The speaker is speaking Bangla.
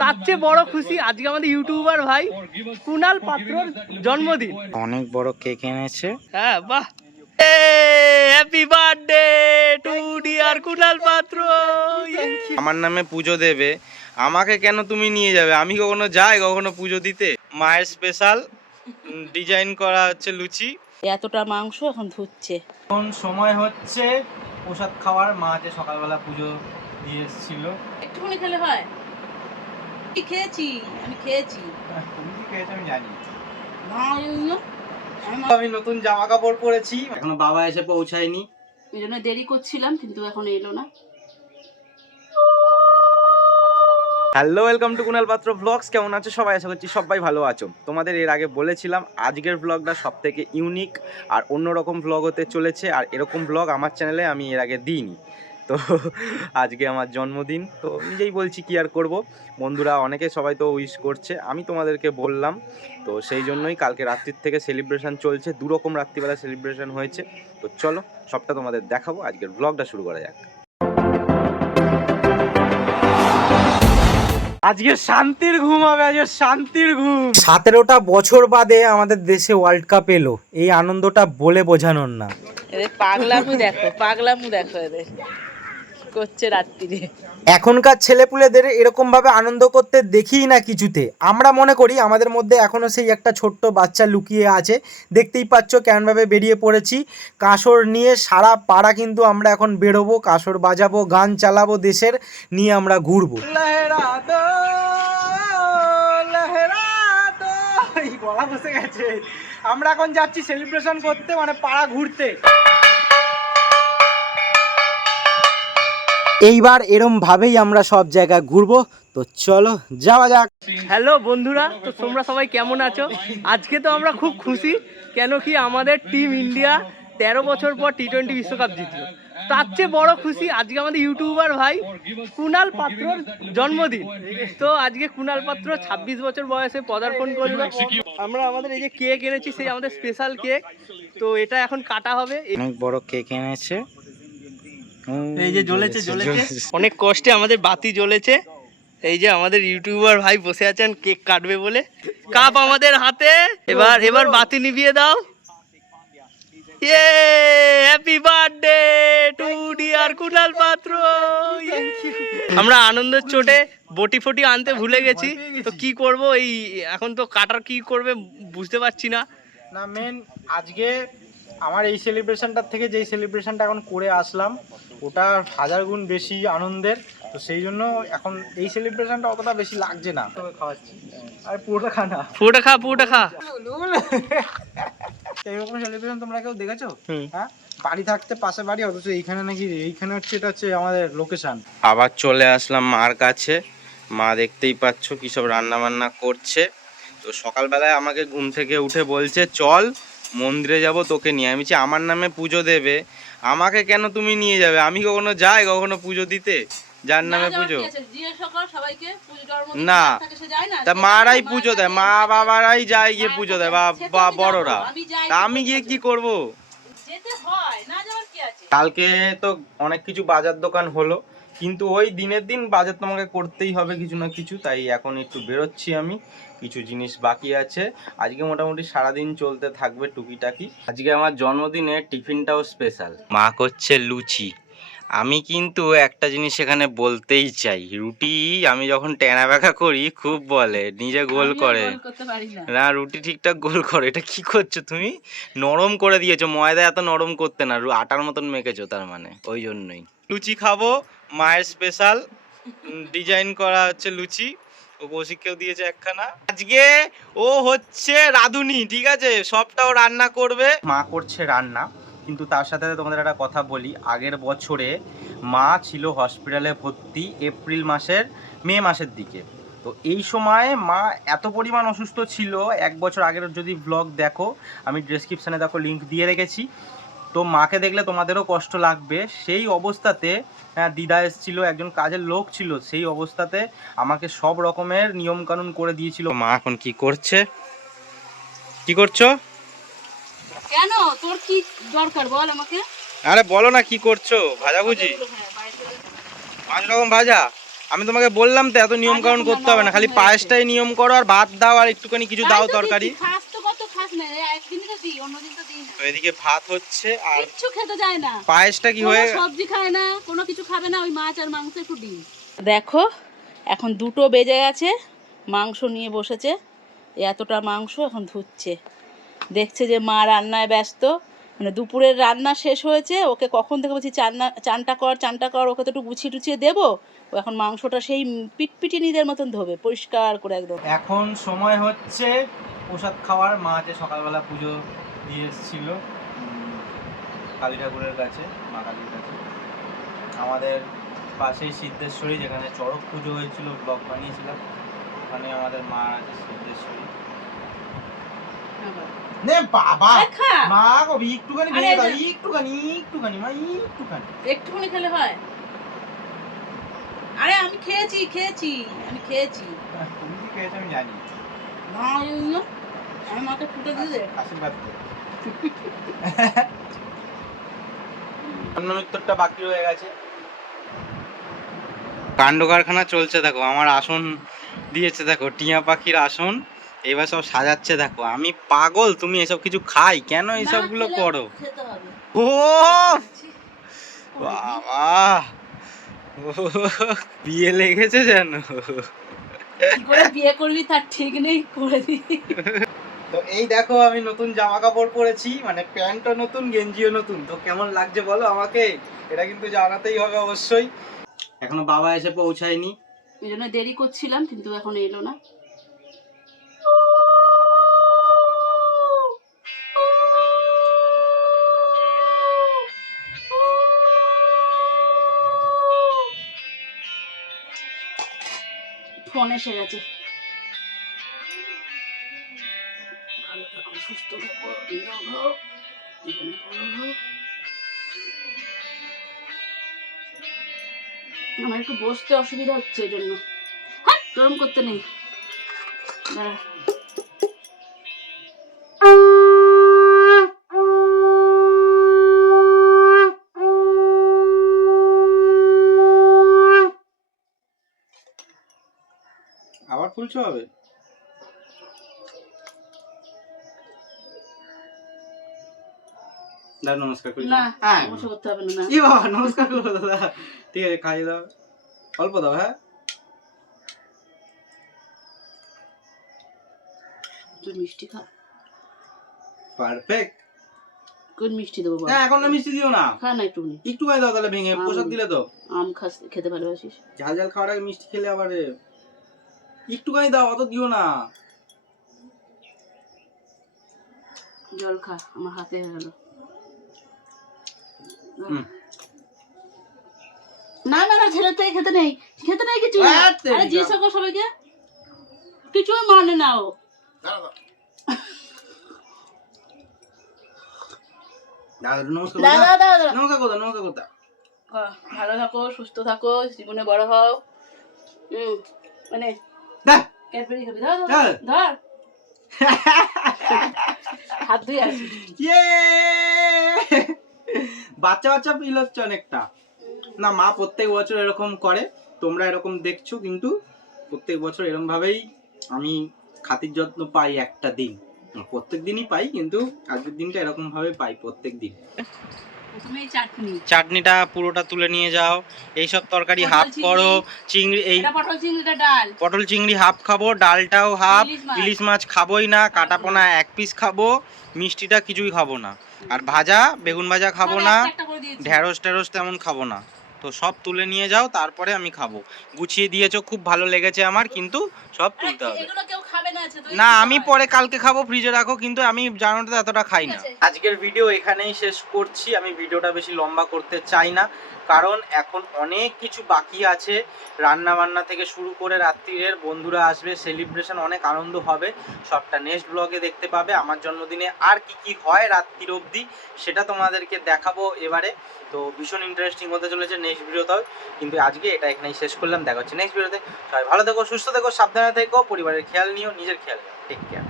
তার চেয়ে বড় খুশি আজকে আমাদের ইউটিউবার ভাই কুনাল পাত্রর জন্মদিন। অনেক বড় কেক এনেছে। হ্যাঁ বাহ, happy birthday to dear Kunal Patra. আমার নামে পুজো দেবে, আমাকে কেন তুমি নিয়ে যাবে? আমি কখনো যাই কখনো পুজো দিতে? মায়ের স্পেশাল ডিজাইন করা হচ্ছে লুচি। এতটা মাংস এখন ধুচ্ছে। এখন সময় হচ্ছে প্রসাদ খাওয়ার। মা যে সকালবেলা পুজো দিয়ে এসেছিল। একটুখানি খেলে হয়? খেয়েছি, আমি খেয়েছি। তুমি কি খেয়েছো আমি জানি। না, আমি নতুন জামা কাপড় পরেছি, এখনো বাবা এসে পৌঁছায়নি, এই জন্য দেরি করছিলাম, কিন্তু এখন এলো না। হ্যালো, ওয়েলকাম টু কুনাল পাত্র ব্লগস। কেমন আছো সবাই? আশা করছি সবাই ভালো আছো। তোমাদের এর আগে বলেছিলাম আজকের ব্লগটা সব থেকে ইউনিক আর অন্যরকম ব্লগ হতে চলেছে, আর এরকম ব্লগ আমার চ্যানেলে আমি এর আগে দিইনি। তো আজকে আমার জন্মদিন, তো নিজেই বলছি কি আর করব। বন্ধুরা অনেকে সবাই তো উইশ করছে, আমি তোমাদেরকে বললাম। তো সেই জন্যই কালকে রাত্রির থেকে সেলিব্রেশন চলছে, দুরকম রাত্রিবেলা সেলিব্রেশন হয়েছে। তো চলো সবটা তোমাদের দেখাবো, আজকের ব্লগটা শুরু করা যাক। আজকে শান্তির ঘুম হবে, আজকে শান্তির ঘুম। 17টা বছর বাদে আমাদের দেশে ওয়ার্ল্ড কাপ এলো, এই আনন্দটা বলে বোঝানোর না। এদের পাগলামু দেখো এদের করছে রাত্রিরে। এখনকার ছেলেপুলেদের এরকম ভাবে আনন্দ করতে দেখিই না কিছুতে। আমরা মনে করি আমাদের মধ্যে এখনো সেই একটা ছোট্ট বাচ্চা লুকিয়ে আছে। দেখতেই পাচ্ছ কেমনভাবে বেরিয়ে পড়েছি কাঁসর নিয়ে। সারা পাড়া কিন্তু আমরা এখন বেরোবো, কাঁসর বাজাবো, গান চালাবো, দেশের নিয়ে আমরা ঘুরবো। গলা বসে গেছে। আমরা এখন যাচ্ছি সেলিব্রেশন করতে, মানে পাড়া ঘুরতে। এইবার এরম ভাবেই আমরা সব জায়গা ঘুরবো, তো চলো যাওয়া যাক। হ্যালো বন্ধুরা, তো তোমরা সবাই কেমন আছো? আজকে তো আমরা খুব খুশি, কেন কি আমাদের টিম ইন্ডিয়া 13 বছর পর টি-20 বিশ্বকাপ জিতলো। তার চেয়ে বড় খুশি আজকে আমাদের ইউটিউবার ভাই কুনাল পাত্রর জন্মদিন। তো আজকে কুনাল পাত্র 26 বছর বয়সে পদার্পণ করলো। আমরা আমাদের এই যে কেক এনেছি, সেই আমাদের স্পেশাল কেক, তো এটা এখন কাটা হবে। অনেক বড় কেক এনেছে, এই যে জ্বলেছে, অনেক কষ্টে আমাদের বাতি জ্বলেছে। এই যে আমাদের ইউটিউবার ভাই বসে আছেন কেক কাটবে বলে, কাপ আমাদের হাতে। এবার বাতি নিভিয়ে দাও। Happy birthday to dear Kunal Patra. আমরা আনন্দের চোটে বটি ফটি আনতে ভুলে গেছি, তো কি করব, এই এখন তো কাটার কি করবে বুঝতে পারছি না। মেন আজকে আমার এই সেলিব্রেশনটার থেকে যেই সেলিব্রেশনটা এখন করে আসলাম ওটা 1000 গুণ বেশি আনন্দের। তো সেই জন্য এখন এই সেলিব্রেশনটা অতটা বেশি লাগছে না। খাওয়াচ্ছি আর পুরোটা খা। এইরকম সেলিব্রেশন তোমরা কেউ দেখেছো? হ্যাঁ, বাড়ি থাকতে পাশে বাড়ি, অথচ এইখানে নাকি, এইখানে হচ্ছে, এটা হচ্ছে আমাদের লোকেশন। আবার চলে আসলাম মার কাছে। মা দেখতেই পাচ্ছ কি সব রান্না বান্না করছে। তো সকালবেলায় আমাকে ঘুম থেকে উঠে বলছে চল মন্দিরে যাব তোকে নিয়ে। আমি বলছি আমার নামে পুজো দেবে, আমাকে কেন তুমি নিয়ে যাবে? আমি কখনো যাই কখনো পুজো দিতে? যার নামে পুজো না, তা মারাই পুজো দেয়, মা বাবারাই যায় গিয়ে পুজো দেয়, বা বড়রা। তা আমি গিয়ে কি করব? কালকে তো অনেক কিছু বাজার দোকান হলো, কিন্তু ওই দিনের দিন বাজার তোমাকে করতেই হবে কিছু না কিছু। তাই এখন একটু বেরোচ্ছি আমি, কিছু জিনিস বাকি আছে। আজকে মোটামুটি সারাদিন চলতে থাকবে টুকিটাকি। আজকে আমার জন্মদিনে টিফিনটাও স্পেশাল, মা করছে লুচি। আমি কিন্তু একটা জিনিস এখানে বলতেই চাই, রুটি আমি যখন টেনা ব্যাকা করি খুব বলে নিজে গোল করে না, রুটি ঠিকঠাক গোল করে। এটা কি করছো তুমি? নরম করে দিয়েছো, ময়দা এত নরম করতে না, আটার মতন মেখেছো, তার মানে ওই জন্যই। লুচি খাবো, মায়ের স্পেশাল ডিজাইন করা হচ্ছে লুচি, ও কৌশিককেও দিয়েছে একখানা। আজকে ও হচ্ছে রাঁধুনি, ঠিক আছে, সবটাও রান্না করবে। মা করছে রান্না, কিন্তু তার সাথে তোমাদের একটা কথা বলি। আগের বছরে মা ছিল হসপিটালে ভর্তি মে মাসের দিকে। তো এই সময় মা এত পরিমাণ অসুস্থ ছিল, 1 বছর আগের যদি ব্লগ দেখো, আমি ডেসক্রিপশানে দেখো লিঙ্ক দিয়ে রেখেছি। তো মাকে দেখলে তোমাদেরও কষ্ট লাগবে। সেই অবস্থাতে দিদা এসেছিল, একজন কাজের লোক ছিল, সেই অবস্থাতে আমাকে সব রকমের নিয়মকানুন করে দিয়েছিল। মা এখন কি করছে? কি করছো? কেন, তোর কি দরকার বল আমাকে? আরে বলো না কি করছো? ভাজা ভুজি, 5 রকম ভাজা। আমি তোমাকে বললাম তো এত নিয়ম কানুন করতে হবে না, খালি পায়েসটাই নিয়ম করো আর ভাত দাও আর একটুখানি কিছু দাও তরকারি। খাস তো কত খাস না, একদিনই তো দিই, অন্যদিন তো দিই না। তো এদিকে ভাত হচ্ছে আর কিচ্ছু খেতে যায় না, পায়েসটা কি হয়ে সবজি খায় না, কোনো কিছু খাবে না, ওই মাছ আর মাংস একটু ডিম। দেখো এখন 2টো বেজে গেছে, মাংস নিয়ে বসেছে, এতটা মাংস এখন ধুচ্ছে, দেখছে যে মা রান্নায় ব্যস্ত, মানে দুপুরের রান্না শেষ হয়েছে, ওকে কখন থেকে বলছি চানটা কর, ওকে তো একটু গুছিয়ে টুছিয়ে দেবো, ও এখন মাংসটা সেই পিটপিটিনিদের মতন ধোবে পরিষ্কার করে একদম। এখন সময় হচ্ছে প্রসাদ খাওয়ার। মা যে সকালবেলা পুজো দিয়ে এসেছিল কালী ঠাকুরের কাছে, মা কালীর কাছে, আমাদের পাশেই সিদ্ধেশ্বরী, যেখানে চড়ক পুজো হয়েছিল, ব্লগ বানিয়েছিলাম, ওখানে আমাদের মা আছে সিদ্ধেশ্বরী। নে বাবা মা গো একটুখানি ভেঙে দাও, একটুখানি মা, একটুখানি খেলে হয়? আরে আমি খেয়েছি তুমি কি খেয়েছো আমি জানি, না আমি মাকে ফুটে দিলে আশীর্বাদ করো। অন্নমিত্তরটা বাকি রয়ে গেছে। কাণ্ড কারখানা চলছে দেখো, আমার আসন দিয়েছে দেখো, টিয়া পাখির আসন, এবার সব সাজাচ্ছে দেখো। আমি পাগল, তুমি এসব কিছু খাই কেন এসবগুলো করো? খেতে হবে। ও বাবা, বিয়ে লেগেছে যেন। কি করে বিয়ে করবি তার ঠিক নেই, করে দিই। তো এই দেখো আমি নতুন জামা কাপড় পরেছি, মানে প্যান্টও নতুন গেঞ্জিও নতুন। তো কেমন লাগছে বলো আমাকে, এটা কিন্তু জানাতেই হবে অবশ্যই। এখনো বাবা এসে পৌঁছায়নি, এই জন্য দেরি করছিলাম, কিন্তু এখন এলো না। ফোন এসে গেছে। ভালো থাকো, সুস্থ থাকো, নিরোগ হও, জীবনে বড় হও। আমার একটু বসতে অসুবিধা হচ্ছে, এই জন্য গরম করতে নেই। দাঁড়া। আবার খুলছো হবে? দাদা নমস্কার করি। না, হ্যাঁ নমস্কার করতে হবে না। ই বাবা নমস্কার করবো দাদা, ঠিক আছে খাইয়ে দাও, অল্প দাও। হ্যাঁ তুই মিষ্টি খা। পারফেক্ট। কোন মিষ্টি দেবো বল? হ্যাঁ এখন না মিষ্টি দিও না, খা না একটুখানি। একটু খাই দাও তাহলে ভেঙে, প্রসাদ দিলে তো। আম খেতে ভালোবাসিস? ঝাল ঝাল খাওয়ার আগে মিষ্টি খেলে আবার একটুখানি দাও, অত দিও না। জল খা, আমার হাতে হয়ে গেল। না না না, ছেলের থেকে খেতে নেই কিছু। আরে জিজ্ঞাসা কর সবাইকে, কিছুই মানে না ও। ভালো থাকো, সুস্থ থাকো, জীবনে বড় হও। মানে ক্যাডবেরি খাবি? ধর হাত ধুয়ে আসি। বাচ্চা বাচ্চা ফিল হচ্ছে অনেকটা। না মা প্রত্যেক বছর এরকম করে, তোমরা এরকম দেখছো, কিন্তু প্রত্যেক বছর এরকম ভাবেই আমি খাতির যত্ন পাই একটা দিন। প্রত্যেক দিনই পাই, কিন্তু আজকের দিনটা এরকম ভাবে পাই প্রত্যেক দিন। চাটনিটা পুরোটা তুলে নিয়ে যাও, এইসব তরকারি হাফ করো, চিংড়ি, এই পটল চিংড়ি হাফ খাবো, ডালটাও হাফ, ইলিশ মাছ খাবোই না, কাটাপোনা 1 পিস খাবো, মিষ্টিটা কিছুই খাবো না, আর ভাজা বেগুন ভাজা খাবো না, ঢেঁড়স টেরস তেমন খাবো না। তো সব তুলে নিয়ে যাও, তারপরে আমি খাবো। গুছিয়ে দিয়েছো, খুব ভালো লেগেছে আমার, কিন্তু সব তুলতে হবে। না আমি পরে কালকে খাবো, ফ্রিজে রাখো, কিন্তু আমি জানোটা এতটা খাই না। আজকের ভিডিও এখানেই শেষ করছি। আমি ভিডিওটা বেশি লম্বা করতে চাই না, কারণ এখন অনেক কিছু বাকি আছে, রান্না বান্না থেকে শুরু করে রাত্রিরের বন্ধুরা আসবে, সেলিব্রেশন, অনেক আনন্দ হবে, সবটা নেক্সট ব্লগে দেখতে পাবে। আমার জন্মদিনে আর কি কি হয় রাত্রির অবধি সেটা তোমাদেরকে দেখাবো এবারে। তো ভীষণ ইন্টারেস্টিং হতে চলেছে নেক্সট ভিডিওতেও, কিন্তু আজকে এটা এখানেই শেষ করলাম। দেখা হচ্ছে নেক্সট ভিডিওতে। সবাই ভালো থেকো, সুস্থ থেকো, সাবধানে থেকো, পরিবারের খেয়াল নিও, নিজের খেয়াল নিও। Take care.